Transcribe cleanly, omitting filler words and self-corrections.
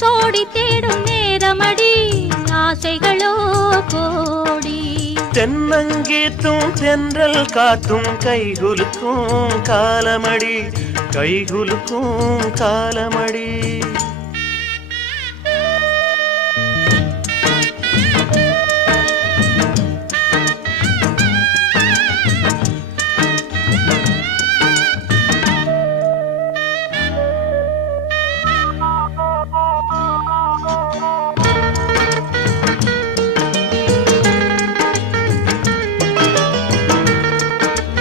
சோடி தேடும் நேரமடி ஆசைகளோ கோடி தென்னங்கீத்தும் தென்றல் காத்தும் கைகுலுக்கும் காலமடி கைகுலுக்கும் காலமடி